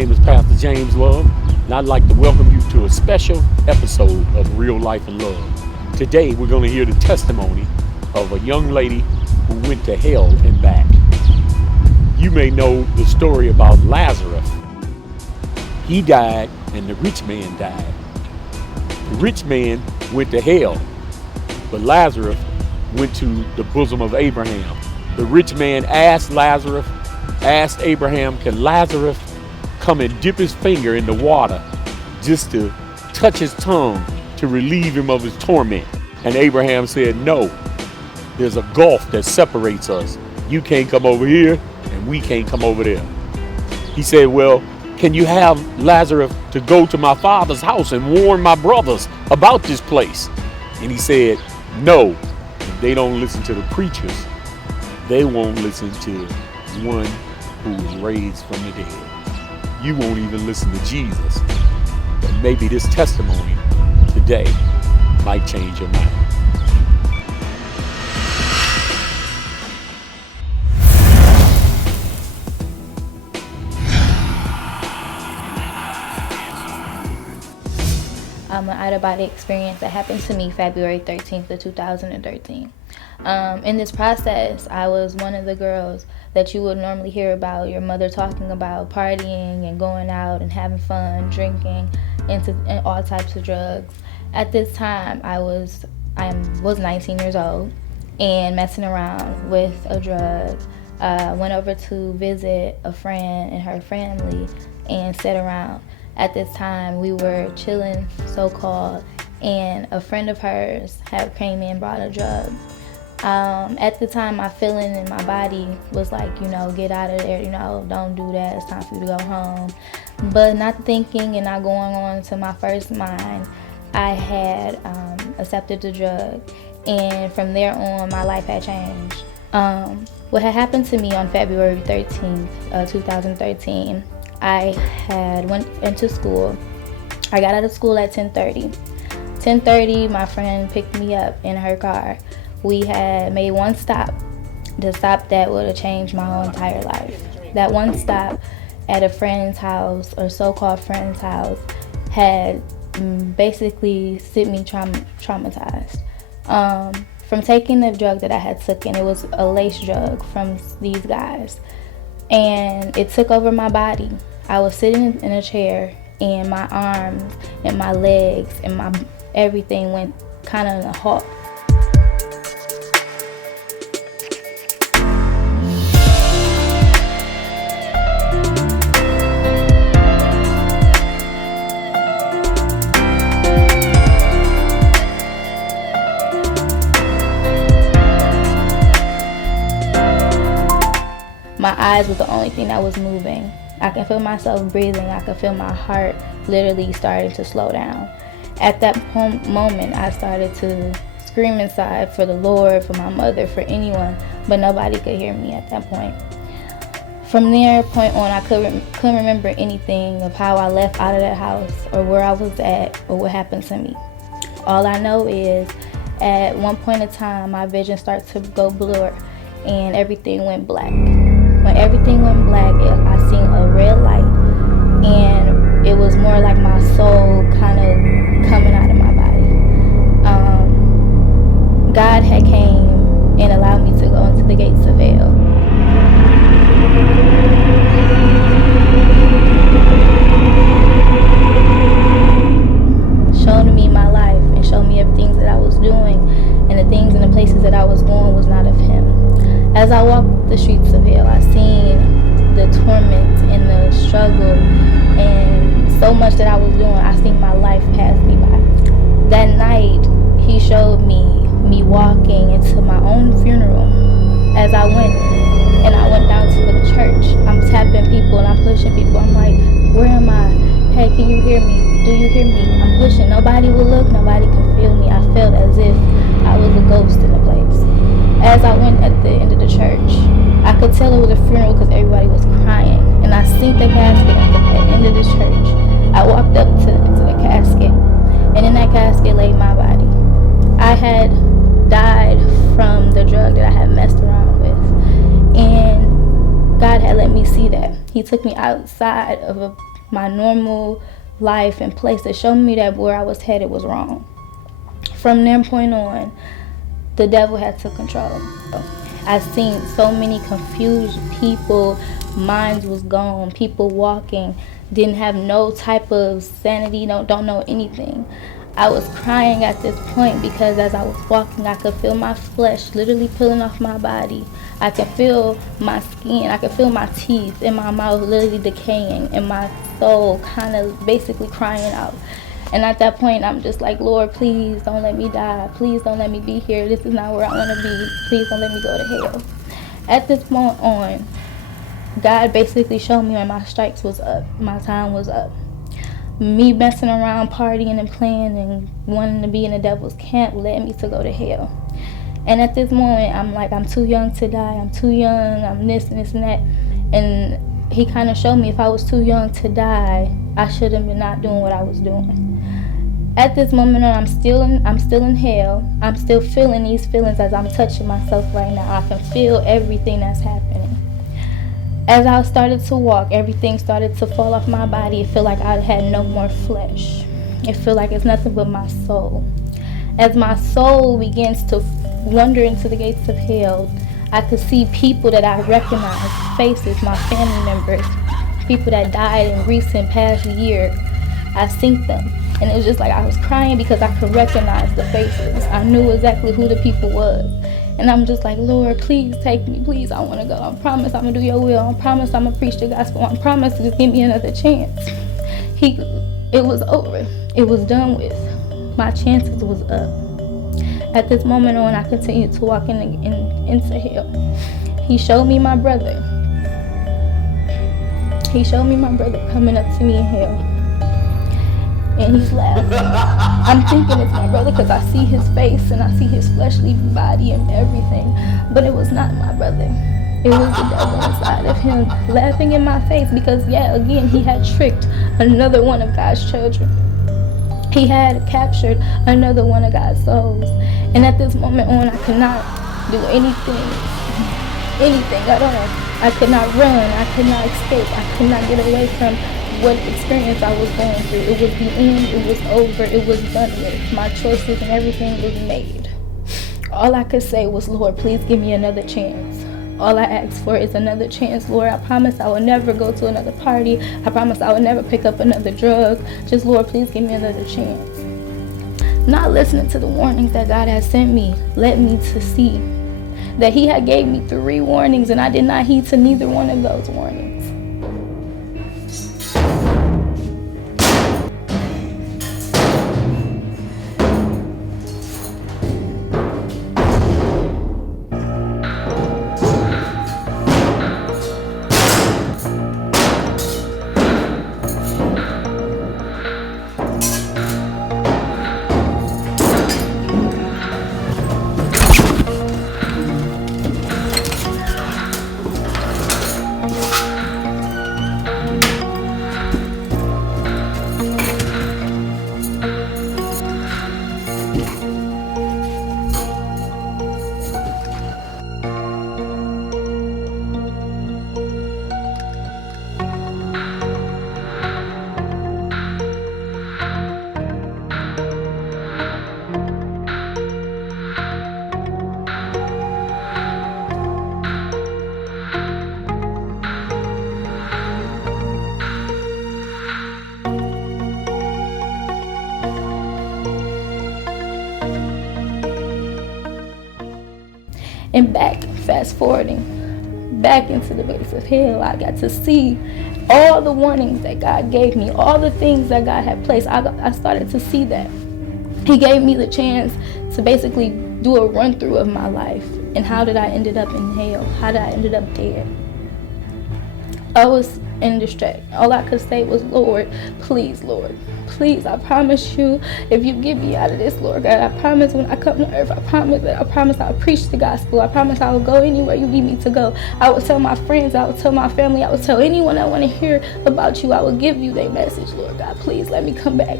name is Pastor James Love, and I'd like to welcome you to a special episode of Real Life and Love. Today, we're going to hear the testimony of a young lady who went to hell and back. You may know the story about Lazarus. He died, and the rich man died. The rich man went to hell, but Lazarus went to the bosom of Abraham. The rich man asked Abraham, can Lazarus come and dip his finger in the water just to touch his tongue to relieve him of his torment? And Abraham said, no, there's a gulf that separates us. You can't come over here and we can't come over there. He said, well, can you have Lazarus to go to my father's house and warn my brothers about this place? And he said, no, if they don't listen to the preachers, they won't listen to one who was raised from the dead. You won't even listen to Jesus. But maybe this testimony today might change your mind. An out-of-body experience that happened to me February 13th of 2013. In this process, I was one of the girls that you would normally hear about your mother talking about partying and going out and having fun, drinking, and all types of drugs. At this time, I was 19 years old and messing around with a drug. Went over to visit a friend and her family and sat around. At this time, we were chilling, so-called, and a friend of hers had came in and brought a drug. At the time, my feeling in my body was like, get out of there, don't do that, it's time for you to go home. But not thinking and not going on to my first mind, I had accepted the drug, and from there on, my life had changed. What had happened to me on February 13th, 2013, I had went into school. I got out of school at 10:30. 10:30, my friend picked me up in her car. We had made one stop, the stop that would have changed my whole entire life. That one stop at a friend's house, or so-called friend's house, had basically sent me traumatized. From taking the drug that I had taken, it was a lace drug from these guys, and it took over my body. I was sitting in a chair, and my arms and my legs and my everything went kind of in a halt. My eyes was the only thing that was moving. I can feel myself breathing. I can feel my heart literally starting to slow down. At that moment, I started to scream inside for the Lord, for my mother, for anyone, but nobody could hear me at that point. From there point on, I couldn't remember anything of how I left out of that house or where I was at or what happened to me. All I know is at one point in time, my vision started to go blur and everything went black. When everything went black, I seen a red light, and it was more like my soul kind of coming out of my body. God had came and allowed me to go into the gates of hell. Showed me my life and showed me everything that I was doing, and the things and the places that I was going was not of Him. As I walked the streets of hell, I seen the torment and the struggle and so much that I was doing. I seen my life pass me by. That night, He showed me walking into my own funeral. As I went down to the church, I'm tapping people and I'm pushing people. I'm like, where am I? Hey, can you hear me? Do you hear me? I'm pushing. Nobody will look. Nobody can feel me. I felt as if I was a ghost in the place. As I went at the end of the church, I could tell it was a funeral because everybody was crying. And I seen the casket at the end of the church. I walked up to the casket, and in that casket lay my body. I had died from the drug that I had messed around with. And God had let me see that. He took me outside of a my normal life and place to show me that where I was headed was wrong. From that point on, the devil had took control. I seen so many confused people, minds was gone, people walking, didn't have no type of sanity, don't know anything. I was crying at this point because as I was walking, I could feel my flesh literally peeling off my body. I could feel my skin, I could feel my teeth in my mouth literally decaying, and my soul kind of basically crying out. And at that point, I'm just like, Lord, please don't let me die. Please don't let me be here. This is not where I want to be. Please don't let me go to hell. At this point on, God basically showed me when my stripes was up. My time was up. Me messing around, partying and playing and wanting to be in the devil's camp led me to go to hell. And at this moment, I'm like, I'm too young to die. I'm too young. I'm this and this and that. And he kind of showed me if I was too young to die, I should have been not doing what I was doing. At this moment, I'm still in hell. I'm still feeling these feelings as I'm touching myself right now. I can feel everything that's happening. As I started to walk, everything started to fall off my body. It felt like I had no more flesh. It felt like it's nothing but my soul. As my soul begins to wander into the gates of hell, I could see people that I recognized, faces, my family members, people that died in recent past year. I seen them. And it was just like I was crying because I could recognize the faces. I knew exactly who the people was. And I'm just like, Lord, please take me. Please, I want to go. I promise I'm going to do your will. I promise I'm going to preach the gospel. I promise to give me another chance. It was over. It was done with. My chances was up. At this moment on, I continued to walk into hell. He showed me my brother. He showed me my brother coming up to me in hell. And he's laughing. I'm thinking it's my brother because I see his face and I see his fleshly body and everything. But it was not my brother. It was the devil inside of him laughing in my face because, yeah, again, he had tricked another one of God's children. He had captured another one of God's souls. And at this moment on, I could not do anything at all. I could not run. I could not escape. I could not get away from what experience I was going through. It was the end. It was over. It was done with. My choices and everything was made. All I could say was, Lord, please give me another chance. All I asked for is another chance, Lord. I promise I will never go to another party. I promise I will never pick up another drug. Just, Lord, please give me another chance. Not listening to the warnings that God has sent me led me to see that he had gave me 3 warnings and I did not heed to neither one of those warnings. And back, fast forwarding, back into the gates of hell, I got to see all the warnings that God gave me, all the things that God had placed. I started to see that. He gave me the chance to basically do a run through of my life. And how did I ended up in hell? How did I ended up dead? I was in distress. All I could say was, Lord, please, I promise you, if you get me out of this, Lord God, I promise when I come to earth, I promise I'll preach the gospel. I promise I will go anywhere you need me to go. I will tell my friends, I will tell my family, I will tell anyone that want to hear about you. I will give you their message, Lord God. Please let me come back.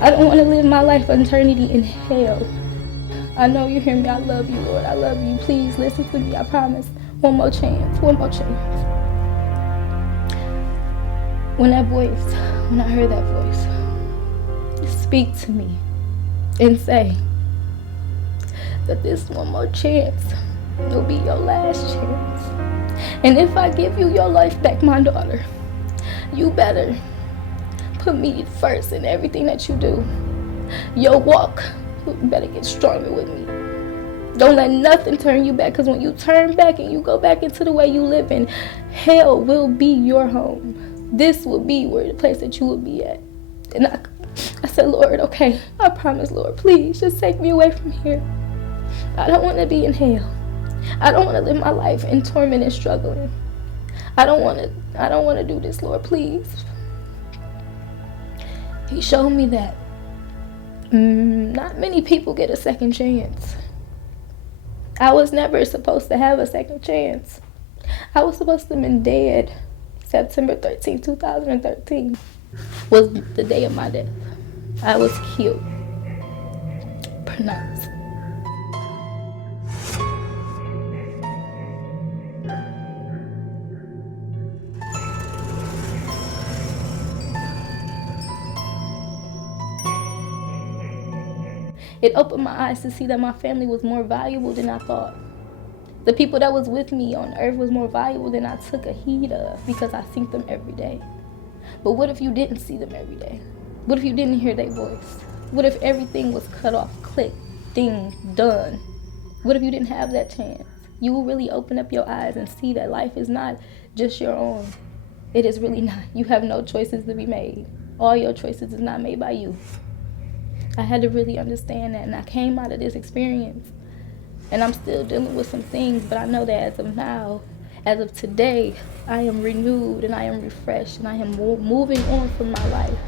I don't want to live my life of eternity in hell. I know you hear me. I love you, Lord. I love you. Please listen to me. I promise. One more chance. When I heard that voice speak to me and say that this one more chance will be your last chance. And if I give you your life back, my daughter, you better put me first in everything that you do. Your walk, you better get stronger with me. Don't let nothing turn you back, because when you turn back and you go back into the way you live in, hell will be your home. This will be the place that you will be at. And I said, Lord, okay, I promise, Lord, please just take me away from here. I don't want to be in hell. I don't want to live my life in torment and struggling. I don't want to do this, Lord, please. He showed me that not many people get a second chance. I was never supposed to have a second chance. I was supposed to have been dead. September 13, 2013 was the day of my death. I was killed. Pronounced. It opened my eyes to see that my family was more valuable than I thought. The people that was with me on earth was more valuable than I took a heed of, because I see them every day. But what if you didn't see them every day? What if you didn't hear their voice? What if everything was cut off, click, ding, done? What if you didn't have that chance? You will really open up your eyes and see that life is not just your own. It is really not. You have no choices to be made. All your choices is not made by you. I had to really understand that, and I came out of this experience, and I'm still dealing with some things, but I know that as of now, as of today, I am renewed and I am refreshed and I am moving on from my life.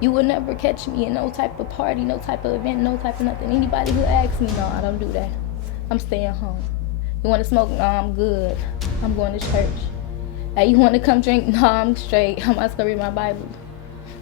You will never catch me in no type of party, no type of event, no type of nothing. Anybody who asks me, no, I don't do that. I'm staying home. You want to smoke? No, I'm good. I'm going to church. Hey, you want to come drink? No, I'm straight. I'm just going to read my Bible.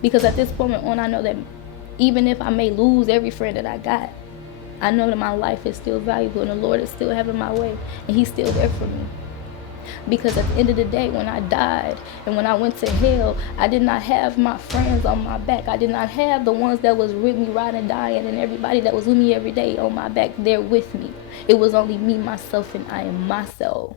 Because at this point on, I know that even if I may lose every friend that I got, I know that my life is still valuable and the Lord is still having my way and He's still there for me. Because at the end of the day, when I died and when I went to hell, I did not have my friends on my back. I did not have the ones that was with me riding, dying, and everybody that was with me every day on my back there with me. It was only me, myself, and I am my soul.